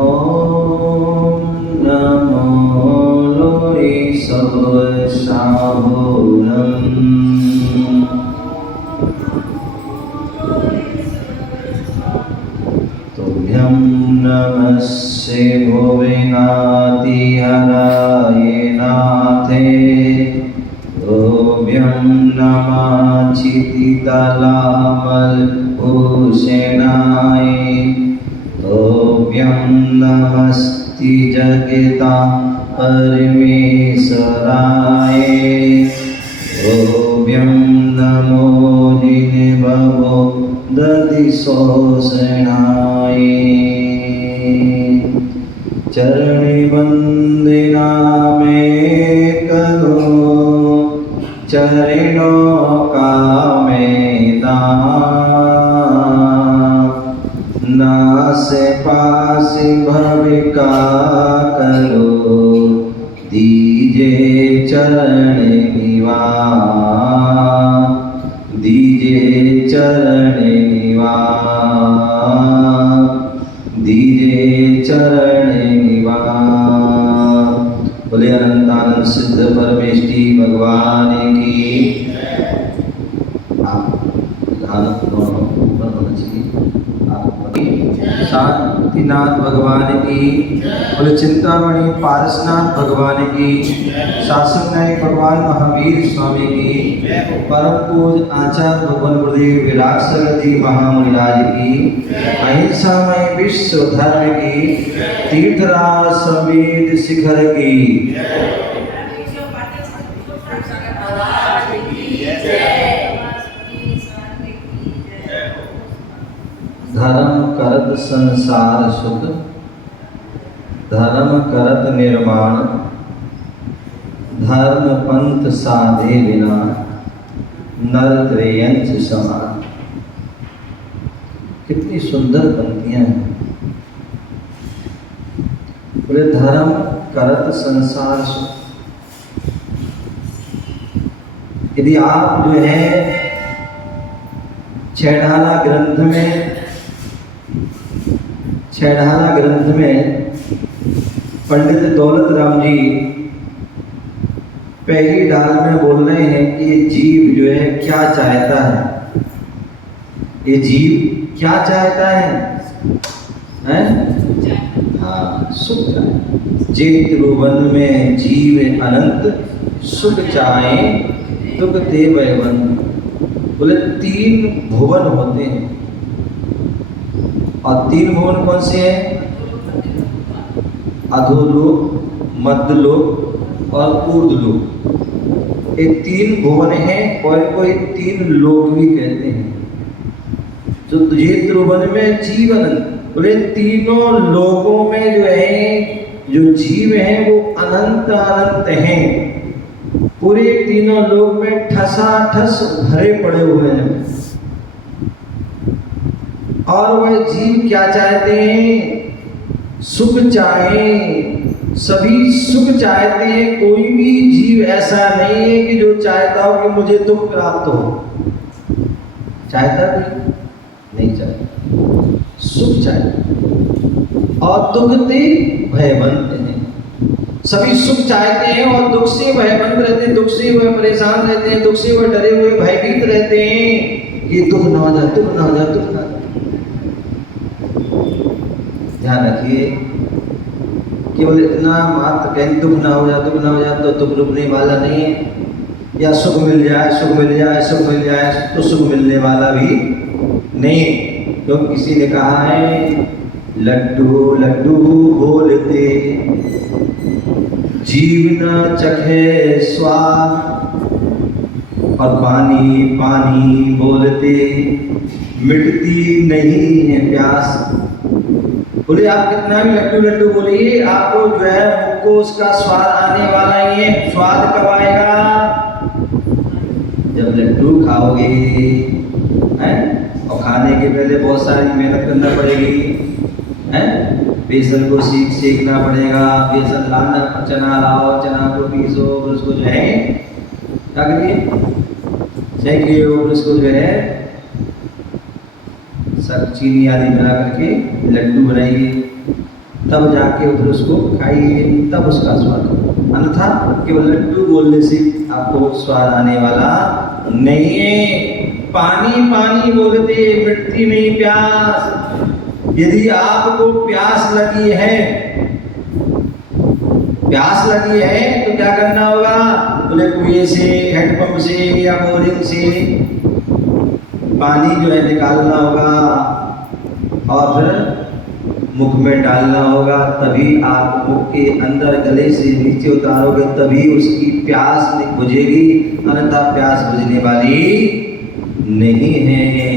ओम नमो लोरे सर्वसाहुरम तुभ्यं नमस्ते भुवनादिहराय नाथे तुभ्यं नमः चितितलामलभूषणाय तुभ्यं नमस्ति जगता परमेश्वराय तुभ्यं नमो निभवो दधिशोषणाय चरणी वंदना में करो चरणों का मैदान नास पास भविका करो दीजे चरण निवास दीजे चरण निवास दीजे चरण निवास। बोले अनंतानंद सिद्ध परमेष्टि भगवान की। आप ध्यान ऊपर होना चाहिए। शांतिनाथ भगवान की। बोले चिंतामणि पारसनाथ भगवान की। शासन नायक भगवान महावीर स्वामी की। परम पूज आचार्य भगवान गुरुदेव विरासर जी महामुनिराज की। अहिंसामय विश्व धर्म की। तीर्थराज समेत शिखर की। धर्म करत संसार सुख धर्म करत निर्माण धर्म पंथ साधे बिना नर त्रयंच समान। कितनी सुंदर पंक्तियां हैं। बोले धर्म करत संसार सुख। यदि आप जो है छेड़ाला ग्रंथ में पंडित दौलत राम जी पहली डाल में बोल रहे हैं कि ये जीव जो है क्या चाहता है। ये जीव क्या चाहता है? हाँ, सुख चाहे। जेत भुवन में जीव अनंत सुख चाहे दुख ते भयवंत। बोले 3 भुवन होते हैं और 3 भुवन कौन से हैं? अधोलोक, मध्यलोक और ऊर्ध्वलोक। ये 3 भुवन हैं और कोई 3 लोक भी कहते हैं। जो तुझे त्रिभुवन में जीवन बोले तीनों लोकों में जो है जो जीव हैं वो अनंत अनंत हैं। पूरे तीनों लोक में ठसाठस भरे पड़े हुए हैं। और वह जीव क्या चाहते हैं? सुख चाहे। सभी सुख चाहते हैं। कोई भी जीव ऐसा नहीं है कि जो चाहता हो कि मुझे दुख प्राप्त हो। चाहता भी नहीं चाहता, सुख चाहता और दुख से भयवंत हैं। सभी सुख चाहते हैं और दुख से भयवंत रहते हैं। दुख से वह परेशान रहते हैं। दुख से वह डरे हुए भयभीत रहते हैं। ये दुख ना हो जाए, दुख ना हो जाए, दुख ना। ध्यान रखिए, केवल इतना मात्र कहीं दुख ना हो जाए, दुख ना हो जाए तो दुख रुकने वाला नहीं है। या सुख मिल जाए, सुख मिल जाए, सुख मिल जाए तो सुख मिलने वाला भी नहीं। तो किसी ने कहा है लड्डू लड्डू बोलते जीव न चखे स्वाद और पानी पानी बोलते मिटती नहीं है प्यास। बोले आप कितना भी लड्डू लड्डू बोलिए, आपको जो है मुझको उसका स्वाद आने वाला ही है। स्वाद कब आएगा? जब लड्डू खाओगे हैं। और खाने के पहले बहुत सारी मेहनत करना पड़ेगी हैं। बेसन को सेकना पड़ेगा। बेसन लाना, चना लाओ, चना को पीसो, फिर उसको जो है क्या करिए, सेकिए, फिर उसको जो है सब चीनी आदि मिला करके लड्डू बनाइए, तब जाके फिर उसको खाइए, तब उसका स्वाद। अन्यथा केवल लड्डू बोलने से आपको स्वाद आने वाला नहीं है। पानी पानी बोलते मिटती नहीं प्यास। यदि आपको प्यास लगी है तो क्या करना होगा? बोले कुएं से, हैंडपंप से या बोरिंग से पानी जो है निकालना होगा और फिर मुख में डालना होगा, तभी आप मुख के अंदर गले से नीचे उतारोगे, तभी उसकी प्यास बुझेगी, अन्यथा प्यास बुझने वाली नहीं है।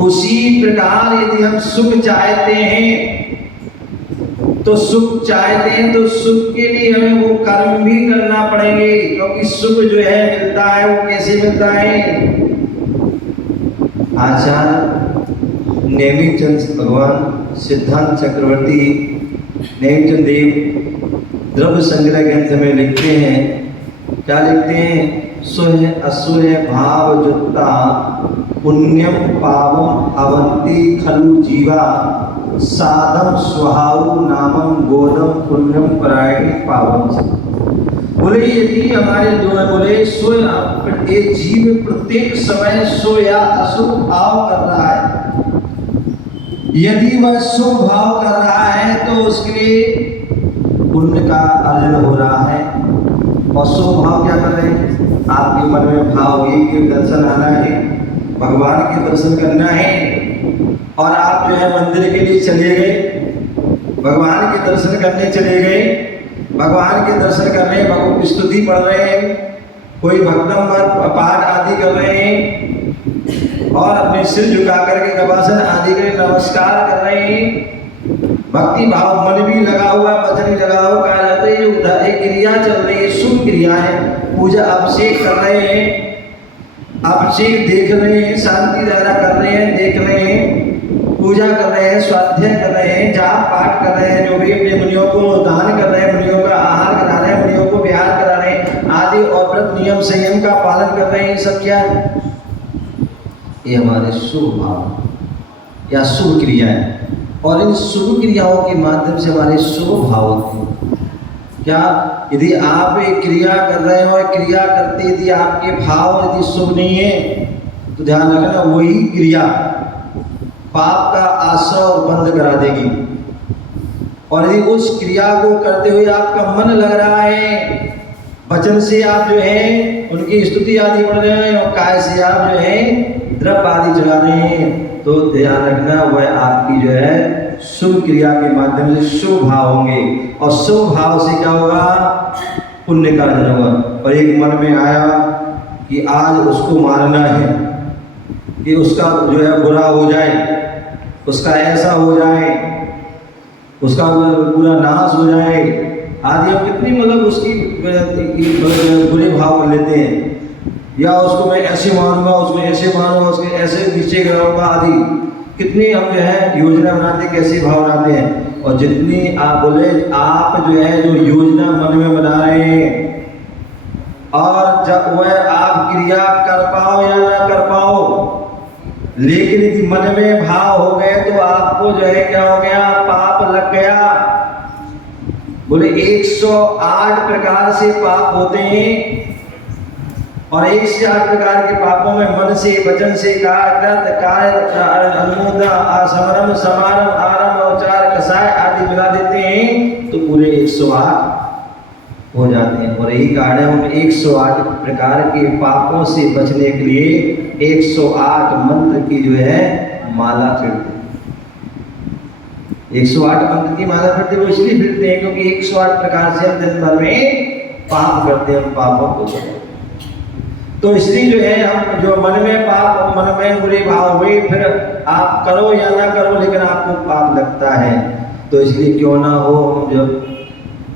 उसी प्रकार यदि हम सुख चाहते हैं तो सुख के लिए हमें वो कर्म भी करना पड़ेंगे, क्योंकि सुख जो है मिलता है वो कैसे मिलता है? आचार्य नेमिचंद भगवान सिद्धांत चक्रवर्ती नेमिचंद देव द्रव्य संग्रह ग्रंथ में लिखते हैं, क्या लिखते हैं? सुह असुर भाव जुत्ता पुण्यम पावम अवंती खलु जीवा साधम स्वहाउ नामम गोदम पुण्यम परायणी पावम। बोले यदि हमारे जो है बोले सो एक जीव प्रत्येक समय सो या अशुभ भाव कर रहा है, यदि वह शुभ भाव कर रहा है तो उसके लिए पुण्य का अर्जन हो रहा है। और शुभ भाव क्या कर रहे हैं? आपके मन में भाव ये कि दर्शन आना है, भगवान के दर्शन करना है, और आप जो है मंदिर के लिए चले गए, भगवान के दर्शन करने चले गए, भगवान के दर्शन कर रहे हैं, भगवान की स्तुति पढ़ रहे हैं, कोई भक्तम पाठ आदि कर रहे हैं और अपने सिर झुका करके गवासन आदि के नमस्कार कर रहे हैं, भक्ति भाव मन भी लगा हुआ, वचन भी लगा हुआ, कहा जाता है जो एक क्रिया चल रही है, शुभ क्रिया है, पूजा अभिषेक कर रहे हैं, अभिषेक देख रहे हैं, शांति धारा कर रहे हैं, देख रहे हैं, पूजा कर रहे हैं, स्वाध्याय कर रहे हैं, जाप पाठ कर रहे हैं, जो भी अपने मुनियों को दान कर रहे हैं, मुनियों का आहार करा रहे हैं, मुनियों को विहार करा रहे हैं आदि, और व्रत नियम संयम का पालन कर रहे हैं, ये सब क्या है? ये हमारे शुभ भाव या शुभ क्रिया है। और इन शुभ क्रियाओं के माध्यम से हमारे शुभ भाव होते हैं। क्या? यदि आप एक क्रिया कर रहे हैं और क्रिया करते यदि आपके भाव यदि शुभ नहीं है तो ध्यान रखना वही क्रिया पाप का आश्रय और बंद करा देगी। और यदि उस क्रिया को करते हुए आपका मन लग रहा है, वचन से आप जो है उनकी स्तुति आदि पढ़ रहे हैं और काय से आप जो है द्रव्य आदि चढ़ा रहे हैं, तो ध्यान रखना वह आपकी जो है शुभ क्रिया के माध्यम से शुभ भाव होंगे। और शुभ भाव से क्या होगा? पुण्य का अर्जन होगा। और एक मन में आया कि आज उसको मारना है, कि उसका जो है बुरा हो जाए, उसका ऐसा हो जाए, उसका पूरा नाश हो जाए आदि, हम कितनी मतलब उसकी बुरे भाव कर लेते हैं, या उसको मैं ऐसे मारूंगा, उसको ऐसे मारूंगा, उसके ऐसे नीचे गिराऊंगा आदि, कितनी हम जो है योजना बनाते, कैसे भाव बनाते हैं। और जितनी आप बोले आप जो है जो योजना मन में बना रहे हैं, और जब वह आप क्रिया कर पाओ या ना कर पाओ, लेकिन यदि मन में भाव हो गए तो आपको जो है क्या हो गया? पाप लग गया। बोले 108 प्रकार से पाप होते हैं, और 108 प्रकार के पापों में मन से, वचन से, समरम, समारम, आरम, औचार, कसाय आदि मिला देते हैं तो पूरे 108 हो जाते हैं। और यही कारण है हम 108 प्रकार के पापों से बचने के लिए 108 मंत्र की जो है माला फिरते हैं। 108 मंत्र की माला फिरते वो इसलिए फिरते हैं क्योंकि 108 प्रकार से हम दिन भर में पाप करते हैं, पापों को छोड़ते। तो इसलिए जो है हम जो मन में पाप, मन में बुरे भाव हुए, फिर आप करो या ना करो लेकिन आपको पाप लगता है। तो इसलिए क्यों ना हो,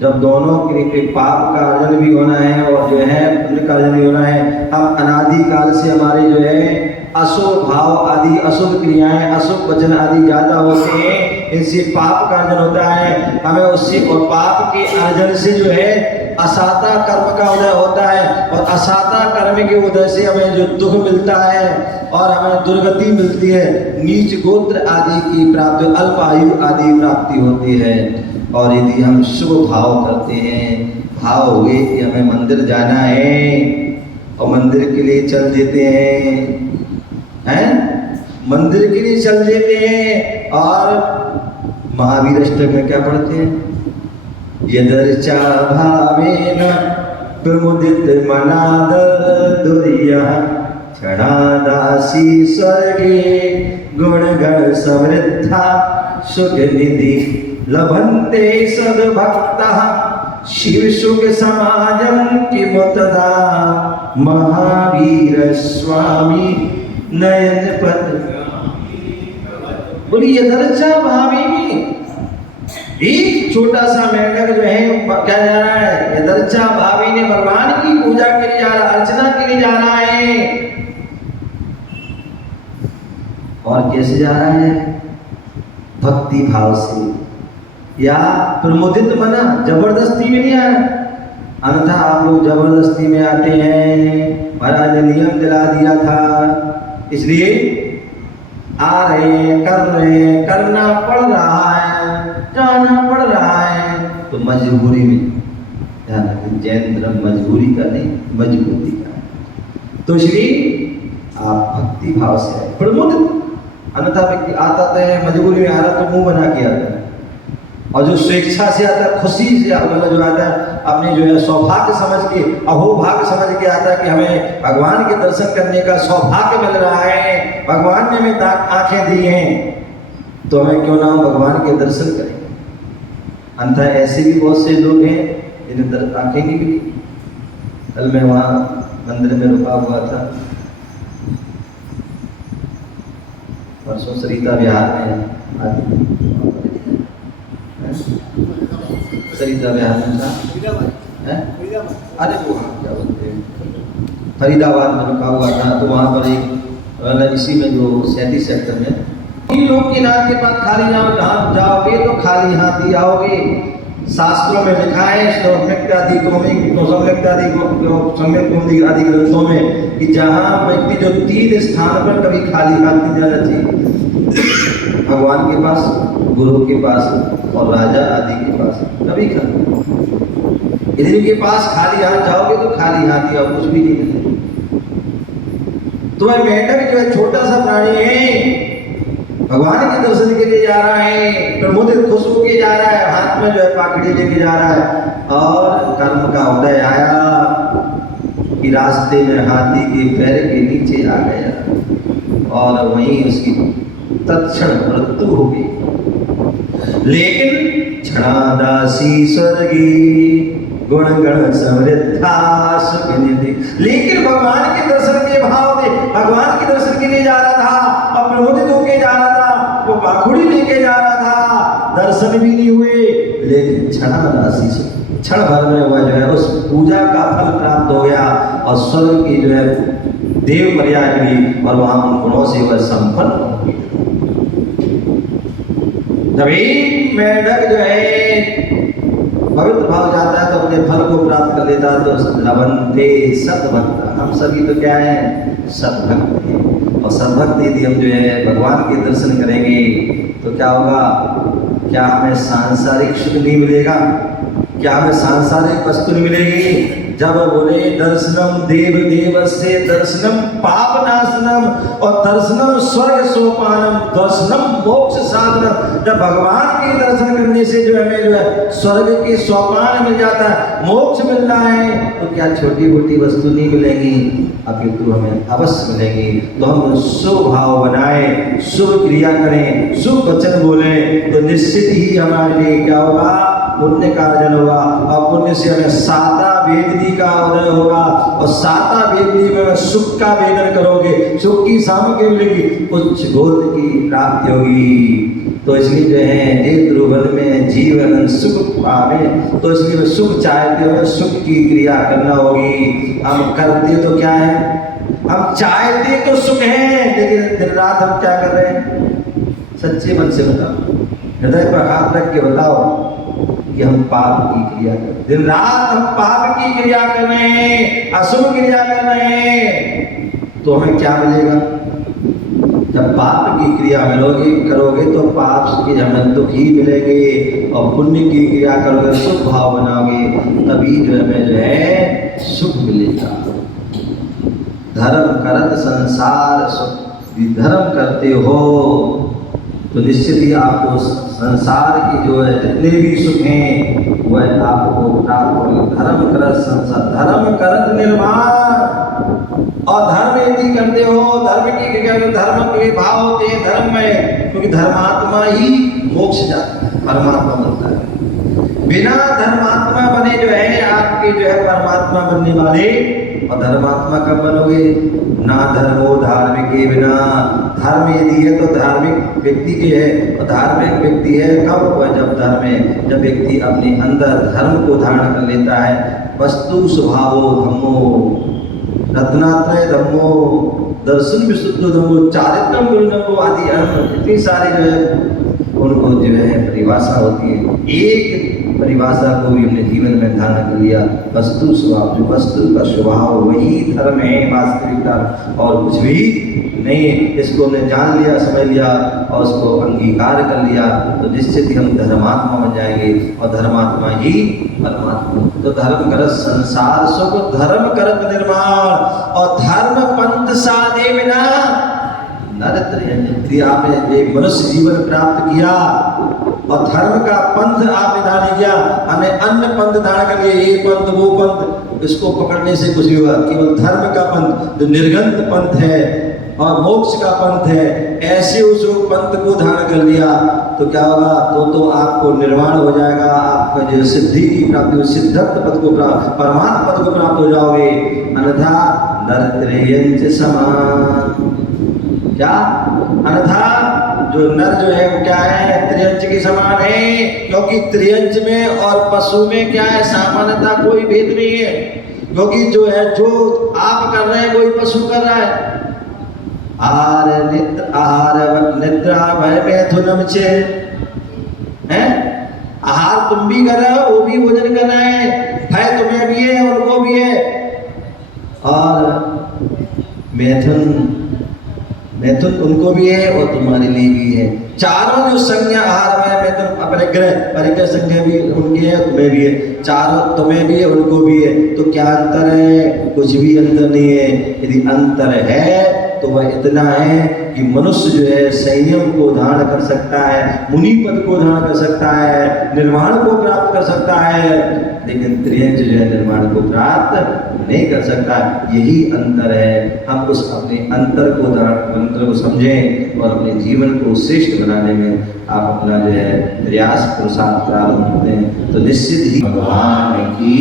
जब दोनों के पाप का अर्जन भी होना है और जो है पुण्य का अर्जन भी होना है, हम अनादि काल से हमारे जो है अशुभ भाव आदि, अशुभ क्रियाएं, अशुभ वचन आदि ज़्यादा होते हैं, इनसे पाप का अर्जन होता है। हमें उससे और पाप के अर्जन से जो है असाता कर्म का उदय होता है, और असाता कर्म के उदय से हमें जो दुख मिलता है और हमें दुर्गति मिलती है, नीच गोत्र आदि की प्राप्ति, अल्प आयु आदि प्राप्ति होती है। और यदि हम शुभ भाव करते हैं, भाव हुए कि हमें मंदिर जाना है और मंदिर के लिए चल देते हैं, मंदिर के लिए चल देते हैं, और महावीर अष्टक में क्या पढ़ते हैं, यदर्चा भावेन प्रमुदित मनादर दुर्यः क्षणादासी स्वर्गे गुणगण समृद्धा सुख निधि लभन्ते सद्भक्तः शिव सुख समाजम किमुतदा महावीर स्वामी नयन पद। बोलिए यदर्चा भावेन, एक छोटा सा मेंढक जो है क्या जा रहा है, यदर्चा भावेन, भगवान की पूजा के लिए जा रहा, अर्चना के लिए जा रहा है। और कैसे जा रहा है, भक्ति भाव से, या प्रमुदित मना, जबरदस्ती में नहीं आया। अन्यथा आप लोग जबरदस्ती में आते हैं, महाराज ने नियम दिला दिया था इसलिए आ रहे हैं, कर रहे हैं, करना पड़ रहा है, जाना पड़ रहा है, तो मजबूरी में ध्यान रखें, जैन धर्म मजबूरी का नहीं, मजबूरी का है। तो इसलिए आप भक्ति भाव से आए, प्रमुदित। अन्यथा व्यक्ति आता है मजबूरी में आ रहा तो मुंह बना के आता है, और जो स्वेच्छा से आता है, खुशी से मतलब जो आता है, अपने जो है सौभाग्य समझ के, अहोभाग्य समझ के आता है कि हमें भगवान के दर्शन करने का सौभाग्य मिल रहा है, भगवान ने हमें आंखें दी हैं, तो हमें क्यों ना भगवान के दर्शन करें। अन्यथा ऐसे भी बहुत से लोग हैं जिन्हें आंखें नहीं मिली। कल मैं वहाँ मंदिर में रुका हुआ था, परसों सरिता विहार में, सरिता विहार में था, अरे वो क्या बोलते हैं, फरीदाबाद में रुका हुआ था। तो वहाँ पर एक इसी में जो 37 सेक्टर में लोग के नाम के पास खाली जाओगे तो खाली हाथ ही आओगे। शास्त्रों में लिखा है, सम्यक आदि ग्रंथों में, कि जहाँ व्यक्ति जो 3 स्थान पर कभी खाली हाथ नहीं जाना चाहिए, भगवान के पास, गुरु के पास और राजा आदि के पास, कभी खाली। इनके पास खाली हाथ जाओगे तो खाली हाथ ही आओ, कुछ भी नहीं मिलेगा। तो वह मेंढक जो है छोटा सा प्राणी है, भगवान के दर्शन के लिए जा रहा है, प्रमुदित खुश होके जा रहा है, हाथ में जो है पाकड़ी लेके जा रहा है, और कर्म का उदय आया कि रास्ते में हाथी के पैर के नीचे आ गया और वहीं उसकी तत्क्षण मृत्यु हो गई। लेकिन क्षणादासी स्वर्गी गुण गण समृद्धा सुख निधि, लेकिन भगवान के दर्शन के भाव से, भगवान के दर्शन के लिए जा रहा था और प्रमुदित होके जा रहा था, वो पाखुड़ी लेके जा रहा था, दर्शन भी नहीं हुए, लेकिन क्षणादासी सुख, क्षण भर में हुआ जो है उस पूजा का फल प्राप्त हो गया और स्वर्ग की जो है देव मर्यादा मिली और वहां उन गुणों से वह संपन्न हो गया। जब एक मेंढक जो है पवित्र भाव जाता है तो अपने फल को प्राप्त कर लेता है, तो लवंते सद्भक्त, हम सभी तो क्या है, सद्भक्त हैं। और सद्भक्त यदि हम जो है भगवान के दर्शन करेंगे तो क्या होगा, क्या हमें सांसारिक सुख नहीं मिलेगा, क्या हमें सांसारिक वस्तु नहीं मिलेगी। जब बोले दर्शनम देव देवस्य दर्शनम पाप नाशनम और दर्शनम स्वर्ग सोपानम, दर्शनम मोक्ष साधनम, जब भगवान के दर्शन करने से जो हमें जो है स्वर्ग के सोपान मिल जाता है, मोक्ष मिल रहा है, तो क्या छोटी मोटी वस्तु नहीं मिलेगी, अपितु हमें अवश्य मिलेगी। तो हम शुभ भाव बनाए, शुभ क्रिया करें, शुभ वचन बोले, तो निश्चित ही हमारे लिए क्या होगा, पुण्य का अर्जन होगा। और पुण्य से हमें साता वेदनी का उदय होगा और साता वेदनी में सुख का वेदन करोगे, सुख की सामग्री मिलेगी, उच्च गोत्र की प्राप्ति होगी। तो इसलिए जो है नेत्र में जीवन सुख पावे, तो इसलिए मैं सुख चाहते हुए सुख की क्रिया करना होगी। हम करते तो क्या है, हम चाहते तो सुख है, लेकिन दिन रात हम क्या कर रहे हैं, सच्चे मन से बताओ, हृदय पर हाथ रख के बताओ, कि हम पाप की क्रिया कर, दिन रात हम पाप की क्रिया कर रहे हैं, अशुभ क्रिया कर रहे हैं, तो हमें क्या मिलेगा? जब पाप की क्रिया करोगे तो पाप के हमें दुख ही मिलेंगे, और पुण्य की क्रिया करोगे, सुख भाव बनाओगे, तभी जो हमें जो है सुख मिलेगा। धर्म करत संसार सुख, धर्म करते हो तो निश्चित ही आपको संसार की जो है जितने भी सुख हैं वह आपको प्राप्त होंगे। धर्म करत संसार, धर्म करत निर्माण, और धर्म यदि करते हो, धर्म की क्रिया, धर्म के भाव होते हैं धर्म में, क्योंकि धर्मात्मा ही मोक्ष जाता है, परमात्मा बनता है। बिना धर्मात्मा बने जो है आपके जो है परमात्मा बनने वाले, और धर्मात्मा कब बनोगे? ना धर्मो धार्मिक के बिना, धर्म यदि है तो धार्मिक व्यक्ति के है, और धार्मिक व्यक्ति है कब? वह जब धर्म है, जब व्यक्ति अपने अंदर धर्म को धारण कर लेता है। वस्तु स्वभावो धम्मो, रत्नात्रय धम्मो, दर्शन विशुद्ध धम्मो, चारित्रम गुणधम्मो आदि इतनी सारी जो है उनको जो है परिभाषा होती है। एक परिभाषा को भी हमने जीवन में धारण कर लिया, वस्तु स्वभाव, जो वस्तु का स्वभाव वही धर्म है वास्तविकता, और कुछ भी नहीं। इसको हमने जान लिया, समझ लिया और उसको अंगीकार कर लिया, तो निश्चित ही हम धर्मात्मा बन जाएंगे, और धर्मात्मा ही परमात्मा। तो धर्म करत संसार सुख, धर्म करत निर्माण, और धर्म पंथ साधे बिना नरत्रयंति। आपने एक मनुष्य जीवन प्राप्त किया और धर्म का पंथ आपने धारण किया, हमने अन्य पंथ धारण कर लिए, ये पंथ वो पंथ, इसको पकड़ने से कुछ नहीं हुआ। केवल धर्म का पंथ जो निर्गंत पंथ है और मोक्ष का पंथ है, ऐसे उस पंथ को धारण कर लिया तो क्या होगा? तो आपको निर्वाण हो जाएगा, आपका जो सिद्धि की प्राप्ति, सिद्धत्व पद को प्राप्त, परमात्मा पद को प्राप्त हो जाओगे। अन्यथा नरत्रयंच समान, क्या? अन्यथा जो नर जो है वो क्या है? त्रियंच के समान है, क्योंकि त्रियंच में और पशु में क्या है? सामान्यता कोई भेद नहीं है, क्योंकि जो है जो आप कर रहे हैं वही पशु कर रहा है। आहार निद्रा भय मैथुनम चे, हैं? आहार तुम भी कर रहे हो, वो भी भोजन कर रहे हैं, भय तुम्हें भी है उनको भी है, और मैथुन उनको भी है और तुम्हारे लिए भी है। चारों जो संज्ञा आहार में मैथुन अपने ग्रह परिग्रह संज्ञा भी उनकी है, तुम्हें भी है, चारों तुम्हें भी है उनको भी है, तो क्या अंतर है? कुछ भी अंतर नहीं है। यदि अंतर है तो वह इतना है कि मनुष्य जो है संयम को धारण कर सकता है, मुनि पद को धारण कर सकता है, निर्वाण को प्राप्त कर सकता है, लेकिन त्रियंच जो है निर्वाण को प्राप्त नहीं कर सकता। यही अंतर है। हम उस अपने अंतर को अंतर को समझें और अपने जीवन को श्रेष्ठ बनाने में आप अपना जो है प्रयास पुरुषार्थ प्रारंभ करते हैं, तो निश्चित ही भगवान की